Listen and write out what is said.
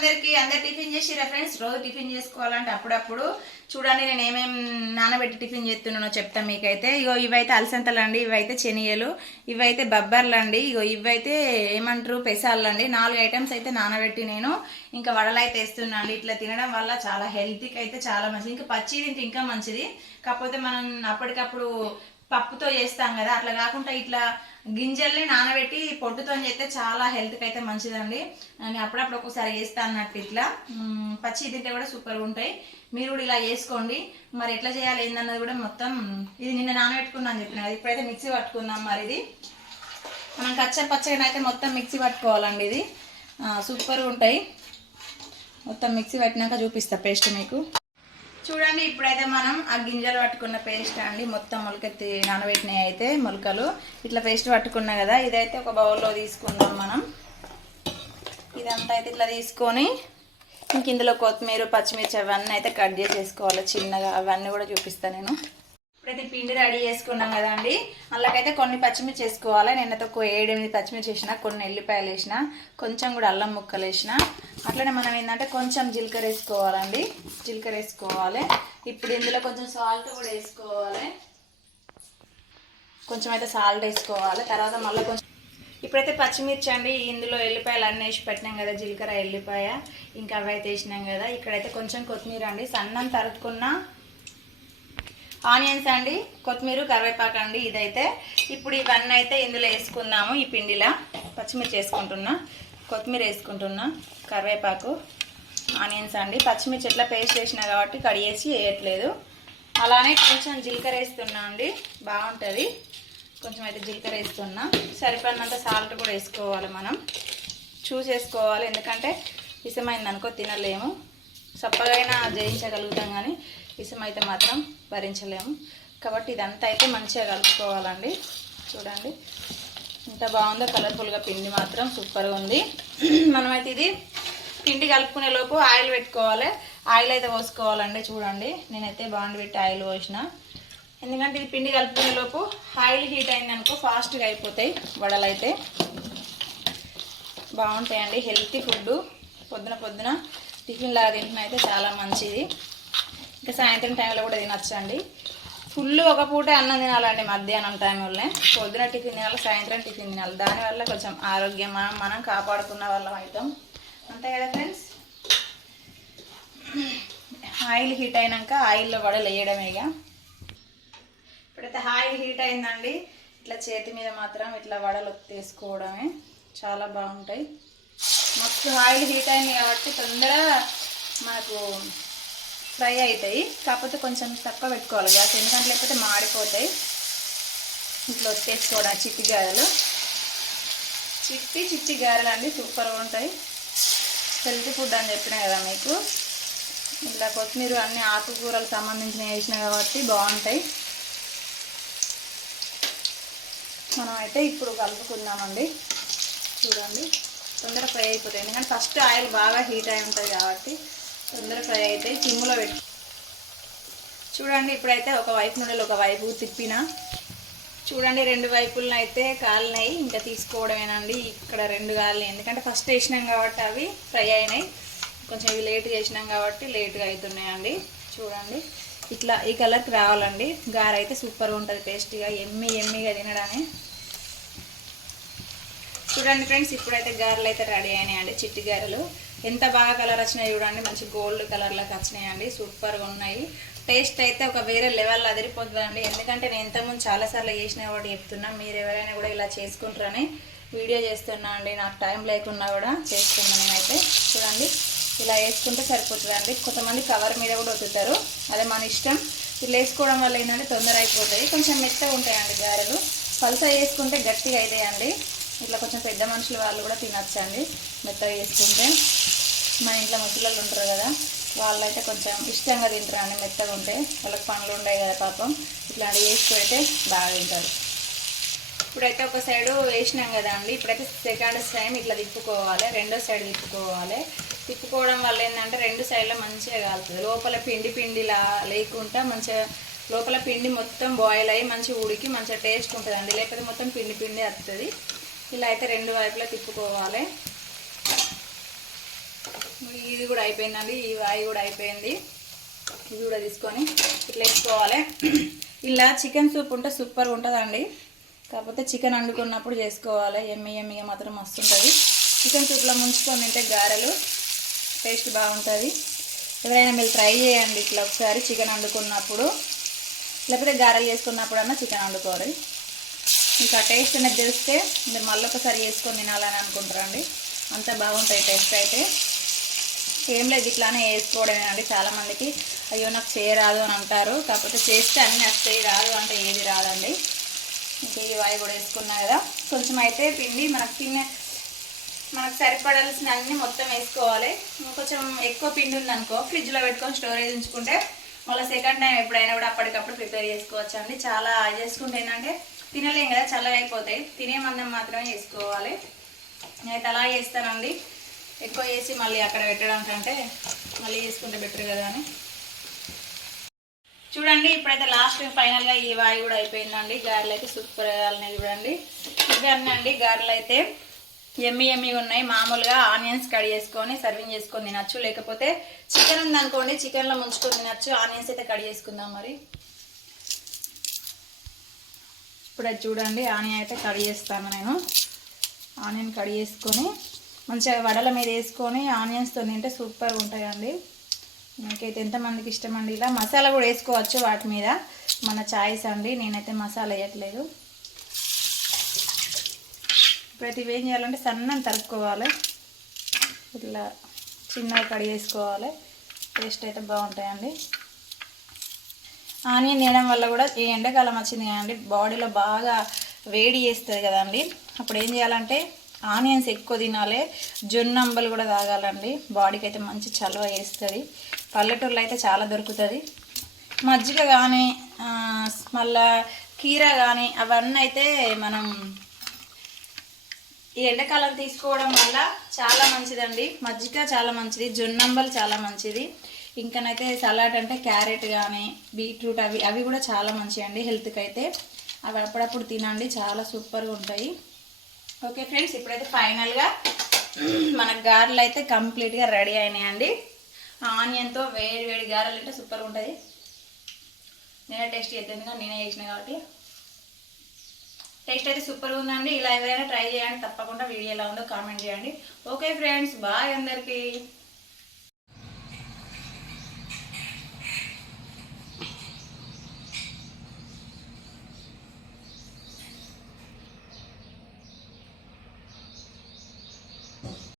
అందరికి అందరు టిఫిన్ చేసిరా ఫ్రెండ్స్? రోజు టిఫిన్ చేసుకోవాలంటే అప్పుడప్పుడు. చూడండి నేను ఏమేమి నానబెట్టి టిఫిన్ చేస్తున్నానో చెప్తా మీకైతే. ఇగో ఇవైతే అలసంతలు అండి ఇవైతే శనియలు ఇవైతే బబ్బర్లు అండి ఇగో ఇవైతే ఏమంటారు పెసాలు అండి నాలుగు ఐటమ్స్ అయితే నానబెట్టి నేను ఇంకా వడలు అయితే వేస్తున్నాను అండి ఇట్లా తినడం వల్ల చాలా హెల్తీకి అయితే చాలా మంచిది. ఇంకా పచ్చి తింటే ఇంకా మంచిది. కాకపోతే మనం అప్పటికప్పుడు పప్పుతో చేస్తాం కదా. అట్లా కాకుండా ఇట్లా గింజల్ని నానబెట్టి పొట్టుతో చేస్తే చాలా హెల్త్కి అయితే మంచిదండి. నేను అప్పుడప్పుడు ఒక్కొక్కసారి చేస్తా అన్నట్టు ఇట్లా. పచ్చి తింటే కూడా సూపర్గా ఉంటాయి. మీరు కూడా ఇలా చేసుకోండి. మరి ఎట్లా చేయాలి ఏందన్నది కూడా మొత్తం ఇది నిన్న నానబెట్టుకున్నాను చెప్పిన కదా ఇప్పుడైతే మిక్సీ పట్టుకుందాం మరి ఇది. మనం కచ్చ పచ్చగా అయితే మొత్తం మిక్సీ పట్టుకోవాలండి ఇది. సూపర్గా ఉంటాయి. మొత్తం మిక్సీ పట్టినాక చూపిస్తా పేస్ట్ మీకు. చూడండి ఇప్పుడైతే మనం ఆ గింజలు పట్టుకున్న పేస్ట్ అండి. మొత్తం మొలక నానబెట్టినవి అయితే మొలకలు. ఇట్లా పేస్ట్ పట్టుకున్నా కదా ఇదైతే ఒక బౌల్లో తీసుకుందాం మనం. ఇదంతా అయితే ఇట్లా తీసుకొని ఇంక ఇందులో కొత్తిమీర పచ్చిమిర్చి అవన్నీ అయితే కట్ చేసేసుకోవాలి. చిన్నగా అవన్నీ కూడా చూపిస్తాను నేను. ఇప్పుడైతే పిండి రెడీ చేసుకున్నాం కదండి. అందులోకైతే కొన్ని పచ్చిమిర్చి వేసుకోవాలి. నేనైతే ఒక ఏడెనిమిది పచ్చిమిర్చి వేసిన కొన్ని ఎల్లిపాయలు వేసిన కొంచెం కూడా అల్లం ముక్కలు వేసిన. అట్లనే మనం ఏంటంటే కొంచెం జీలకర్ర వేసుకోవాలండి. జీలకర్ర వేసుకోవాలి. ఇప్పుడు ఇందులో కొంచెం సాల్ట్ కూడా వేసుకోవాలి. కొంచెం అయితే సాల్ట్ వేసుకోవాలి. తర్వాత మళ్ళీ కొంచెం ఇప్పుడైతే పచ్చిమిర్చి అండి ఇందులో ఎల్లిపాయలు అన్నీ వేసి పెట్టినాం కదా జీలకర్ర ఎల్లిపాయ. ఇంకా అవైతే వేసినాం కదా. ఇక్కడైతే కొంచెం కొత్తిమీర అండి. సన్నం తరుక్కున్న ఆనియన్స్ అండి కొత్తిమీర కరివేపాకు అండి ఇదైతే. ఇప్పుడు ఇవన్నీ అయితే ఇందులో వేసుకుందాము ఈ పిండిలా. పచ్చిమిర్చి వేసుకుంటున్నా కొత్తిమీర వేసుకుంటున్నా కరివేపాకు ఆనియన్స్ అండి. పచ్చిమిర్చి ఎట్లా పేస్ట్ వేసినా కాబట్టి కడిగేసి వేయట్లేదు. అలానే కొంచెం జీలకర్ర వేస్తున్నా అండి బాగుంటుంది. కొంచెం అయితే జీలకర్ర వేస్తున్నా. సరిపడినంత సాల్ట్ కూడా వేసుకోవాలి మనం. చూసేసుకోవాలి ఎందుకంటే ఇసమైంది అనుకో తినలేము చప్పగైనా జయించగలుగుతాం కానీ ఇసమైతే మాత్రం భరించలేము. కాబట్టి ఇదంతా అయితే మంచిగా కలుపుకోవాలండి. చూడండి. ఎంత బాగుందో కలర్ఫుల్గా పిండి మాత్రం సూపర్గా ఉంది. మనమైతే ఇది పిండి కలుపుకునే లోపు ఆయిల్ పెట్టుకోవాలి. ఆయిల్ అయితే పోసుకోవాలండి చూడండి. నేనైతే బాండి పెట్టి ఆయిల్ పోసిన. ఎందుకంటే ఇది పిండి కలుపుకునే లోపు ఆయిల్ హీట్ అయింది అనుకో ఫాస్ట్గా అయిపోతాయి వడలు అయితే బాగుంటాయండి హెల్తీ ఫుడ్ పొద్దున పొద్దున టిఫిన్ లాగా తింటున్న అయితే చాలా మంచిది. ఇంకా సాయంత్రం టైంలో కూడా తినొచ్చండి. ఫుల్ ఒక పూట అన్నం తినాలండి మధ్యాహ్నం టైంలోనే. పొద్దున టిఫిన్ తినాలి సాయంత్రం టిఫిన్ తినాలి. దానివల్ల కొంచెం ఆరోగ్యం మనం మనం కాపాడుకున్న వాళ్ళం అవుతాం. అంతే కదా ఫ్రెండ్స్? ఆయిల్ హీట్ అయినాక ఆయిల్లో వడలు వేయడమేగా ఇప్పుడైతే ఆయిల్ హీట్ అయిందండి. ఇట్లా చేతి మీద మాత్రం ఇట్లా వడలు తీసుకోవడమే చాలా బాగుంటాయి. మొత్తం ఆయిల్ హీట్ అయింది కాబట్టి తొందరగా మనకు ఫ్రై అవుతాయి కాకపోతే కొంచెం తక్కువ పెట్టుకోవాలి. గ్యాస్ ఎందుకంటే లేకపోతే మాడిపోతాయి. ఇట్లా వచ్చేసుకోవడం చిట్టి గారెలు. చిట్టి చిట్టి గారెలు అండి. సూపర్గా ఉంటాయి. హెల్తీ ఫుడ్ అని చెప్పిన కదా మీకు. ఇలా కొత్తిమీర అన్ని ఆకుకూరలకు సంబంధించిన వేసిన కాబట్టి బాగుంటాయి. మనం అయితే ఇప్పుడు కలుపుకుందామండి. చూడండి. తొందరగా ఫ్రై అయిపోతాయి. ఎందుకంటే ఫస్ట్ ఆయిల్ బాగా హీట్ అయి ఉంటుంది కాబట్టి తొందర ఫ్రై అయితే సిమ్లో పెట్టి చూడండి ఇప్పుడైతే ఒక వైపు నుండి ఒక వైపు తిప్పిన. చూడండి రెండు వైపులను అయితే కాలినాయి ఇంకా తీసుకోవడమేనండి. ఇక్కడ రెండు కాలినాయి ఎందుకంటే ఫస్ట్ వేసినాం కాబట్టి అవి ఫ్రై అయినాయి. కొంచెం ఇవి లేట్ చేసినాం కాబట్టి లేట్గా అవుతున్నాయండి చూడండి ఇట్లా ఈ కలర్కి రావాలండి. గార అయితే సూపర్గా ఉంటుంది టేస్టీగా ఎమ్మి ఎమ్మిగా తినడానికి చూడండి ఫ్రెండ్స్ ఇప్పుడైతే గారెలు అయితే రెడీ అయినాయండి చిట్టి గారెలు. ఎంత బాగా కలర్ వచ్చినాయి చూడండి. మంచి గోల్డ్ కలర్లోకి వచ్చినాయండి. సూపర్గా ఉన్నాయి. టేస్ట్ అయితే ఒక వేరే లెవెల్ అదిరిపోతుందండి. ఎందుకంటే నేను ఇంతకుముందు చాలాసార్లు చేసిన కూడా చెప్తున్నా మీరు ఎవరైనా కూడా ఇలా చేసుకుంటారని వీడియో చేస్తున్నా అండి. నాకు టైం లేకున్నా కూడా చేస్తున్నా నేనైతే. చూడండి ఇలా వేసుకుంటే సరిపోతుందండి. కొంతమంది కవర్ మీద కూడా వదులుతారు అదే మన ఇష్టం. ఇట్లా వేసుకోవడం వల్ల ఏంటంటే తొందర అయిపోతాయి. కొంచెం మెత్తగా ఉంటాయండి గారెలు. పలుస వేసుకుంటే గట్టిగా అవుతాయండి ఇట్లా కొంచెం పెద్ద మనుషులు వాళ్ళు కూడా తినచ్చండి. మెత్తగా వేసుకుంటే. మా ఇంట్లో ముసలిళ్ళు ఉంటారు కదా వాళ్ళైతే కొంచెం ఇష్టంగా తింటారండి మెత్తగా ఉంటే. వాళ్ళకి పనులు ఉండవు కదా పాపం. ఇట్లాంటివి వేసి పెడితే బాగా తింటారు. ఇప్పుడైతే ఒక సైడు వేసినాం కదా అండి. ఇప్పుడైతే సెకండ్ టైం ఇట్లా తిప్పుకోవాలి. రెండో సైడ్ తిప్పుకోవాలి. తిప్పుకోవడం వల్ల ఏంటంటే రెండు సైడ్లో మంచిగా కాలుతుంది. లోపల పిండి పిండిలా లేకుండా మంచిగా లోపల పిండి మొత్తం బాయిల్ అయ్యి మంచిగా ఉడికి మంచిగా టేస్ట్ ఉంటుందండి. లేకపోతే మొత్తం పిండి పిండి వస్తుంది. ఇలా అయితే రెండు వైపులా తిప్పుకోవాలి. ఇది కూడా అయిపోయిందండి ఈ వాయి కూడా అయిపోయింది. ఇది కూడా తీసుకొని ఇట్లా వేసుకోవాలి. ఇలా చికెన్ సూప్ ఉంటే సూపర్ ఉంటుందండి. కాకపోతే చికెన్ వండుకున్నప్పుడు చేసుకోవాలి. ఎమ్మి ఎమ్మిగా మాత్రం మస్తు ఉంటుంది చికెన్ సూప్లో ముంచుకొని తింటే గారెలు టేస్ట్ బాగుంటుంది. ఎవరైనా మీరు ట్రై చేయండి ఇట్లా ఒకసారి చికెన్ వండుకున్నప్పుడు లేకపోతే గారెలు చేసుకున్నప్పుడు చికెన్ వండుకోవాలి ఇంకా టేస్ట్ అనేది తెలిస్తే మీరు మళ్ళీ ఒకసారి చేసుకొని తినాలని అనుకుంటారండి. అంత బాగుంటాయి టేస్ట్ అయితే. ఏం లేదు ఇట్లానే వేసుకోవడమే అండి చాలామందికి. అయ్యో నాకు చేయరాదు అని అంటారు. కాకపోతే చేస్తే అన్నీ వస్తాయి రాదు అంటే ఏది రాదండి. ఇంకా ఈ వాయి కూడా వేసుకున్నా కదా. కొంచెం అయితే పిండి మనకు తినే మనకు సరిపడాల్సిన అన్నీ మొత్తం వేసుకోవాలి. కొంచెం ఎక్కువ పిండి ఉందనుకో ఫ్రిడ్జ్లో పెట్టుకొని స్టోరేజ్ ఉంచుకుంటే మళ్ళీ సెకండ్ టైం ఎప్పుడైనా కూడా అప్పటికప్పుడు ప్రిపేర్ చేసుకోవచ్చు అండి చాలా చేసుకుంటే ఏంటంటే తినలేం కదా చల్లగా అయిపోతాయి. తినే మందం మాత్రమే చేసుకోవాలి నేనైతే అలా చేస్తానండి. ఎక్కువ చేసి మళ్ళీ అక్కడ పెట్టడం కంటే మళ్ళీ వేసుకుంటే బెటర్ కదా అని. చూడండి ఇప్పుడైతే లాస్ట్ ఫైనల్గా ఈ వాయి కూడా అయిపోయిందండి. గారెలు అయితే సూపర్ కావాలని చూడండి. ఇవి అన్నండి గారెలు అయితే ఎమ్మి ఎమ్మి ఉన్నాయి. మామూలుగా ఆనియన్స్ కట్ చేసుకొని సర్వింగ్ చేసుకొని తినచ్చు. లేకపోతే చికెన్ ఉందనుకోండి చికెన్లో ముంచుకొని తినచ్చు. ఆనియన్స్ అయితే కట్ చేసుకుందాం మరి. ఇప్పుడు చూడండి ఆనియన్ అయితే కట్ చేస్తాను నేను. ఆనియన్ కట్ చేసుకొని మంచిగా వడల మీద వేసుకొని ఆనియన్స్తో తింటే సూపర్గా ఉంటాయండి. నాకైతే ఎంతమందికి ఇష్టం అండి. ఇలా మసాలా కూడా వేసుకోవచ్చు వాటి మీద. మన చాయిస్ అండి. నేనైతే మసాలా వేయట్లేదు. ప్రతి ఏం చేయాలంటే సన్నని తరుక్కోవాలి. ఇట్లా చిన్నగా కడి వేసుకోవాలి టేస్ట్ అయితే బాగుంటాయండి. ఆనియన్ తినడం వల్ల కూడా ఈ ఎండాకాలం వచ్చింది కదండి. బాడీలో బాగా వేడి చేస్తుంది కదండి. అప్పుడు ఏం చేయాలంటే ఆనియన్స్ ఎక్కువ తినాలి జొన్నంబలు కూడా తాగాలండి. బాడీకి అయితే మంచి చలవ వేస్తుంది పల్లెటూరులో అయితే చాలా దొరుకుతుంది. మజ్జిగ కానీ మళ్ళా కీర కానీ అవన్నీ అయితే మనం ఈ ఎండాకాలం తీసుకోవడం వల్ల చాలా మంచిదండి. మజ్జిగ చాలా మంచిది జొన్నంబలు చాలా మంచిది. ఇంకనైతే సలాడ్ అంటే క్యారెట్ కానీ బీట్రూట్ అవి అవి కూడా చాలా మంచివి అండి హెల్త్కి అయితే అవి అప్పుడప్పుడు తినండి చాలా సూపర్గా ఉంటాయి ఓకే ఫ్రెండ్స్ ఇప్పుడైతే ఫైనల్గా మన గారెలు అయితే కంప్లీట్గా రెడీ అయినాయండి. ఆనియన్తో వేడి వేడి గారెలు అంటే సూపర్గా ఉంటుంది. నేనే టేస్ట్ చేద్దాం కానీ నేనే చేసిన కాబట్టి. టేస్ట్ అయితే సూపర్గా ఉందండి. ఇలా ఎవరైనా ట్రై చేయండి తప్పకుండా వీడియో ఎలా ఉందో కామెంట్ చేయండి. ఓకే ఫ్రెండ్స్ బాయ్ అందరికీ.